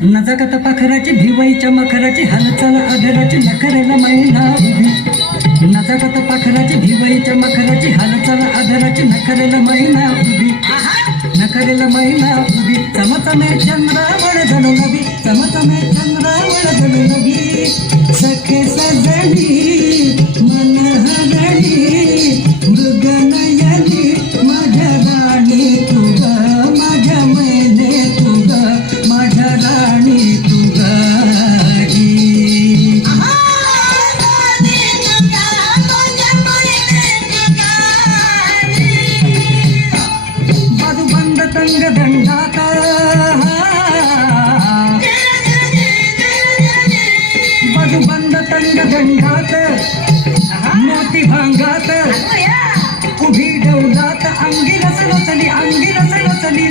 नजाकत पाखराची भिवाईच्या मखराची हालचाल आढळाची नखरेला मैना उभी नजाकत पाखराची भिवाईच्या मखराची हालचाल आढळाची नखरेला मैना उभी नखरेला मैना उभी चमचमे चंद्रावळ जणू नवी चमचमे चंद्रावळ जणू नवी सखे सजनी मन हरणी मृगनयनी माझ्या राणी तुग माझ्या मैने तुग माझ्या राणी तुग बाजूबंद तंग दंडात बाजूबंद तंग दंडात मोती भांगात उभी डौलात अंगी रचली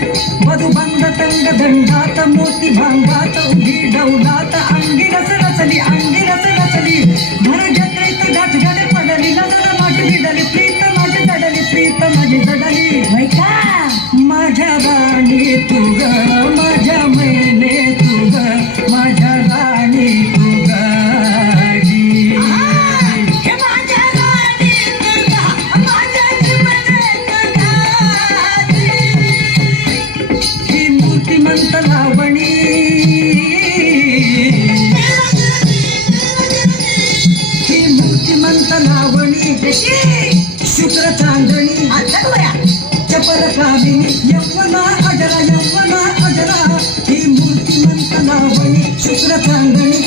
बाजूबंद तंग दंडात मोती भांगात उभी डौलात अंगी रचली भर जत्रेत गाठ गाडे पडली नजर माझी भिडली प्रीत माझी जडली प्रीत माझी जडली माझ्या राणी तुग माझ्या मैने तुग माझ्या राणी तुग ही मूर्तिमंत लावणी ही मूर्तिमंत लावणी शुक्र चांदणी चपल कामिनी यव्वना अजरा ही मूर्तिमंत लावणी शुक्र चांदणी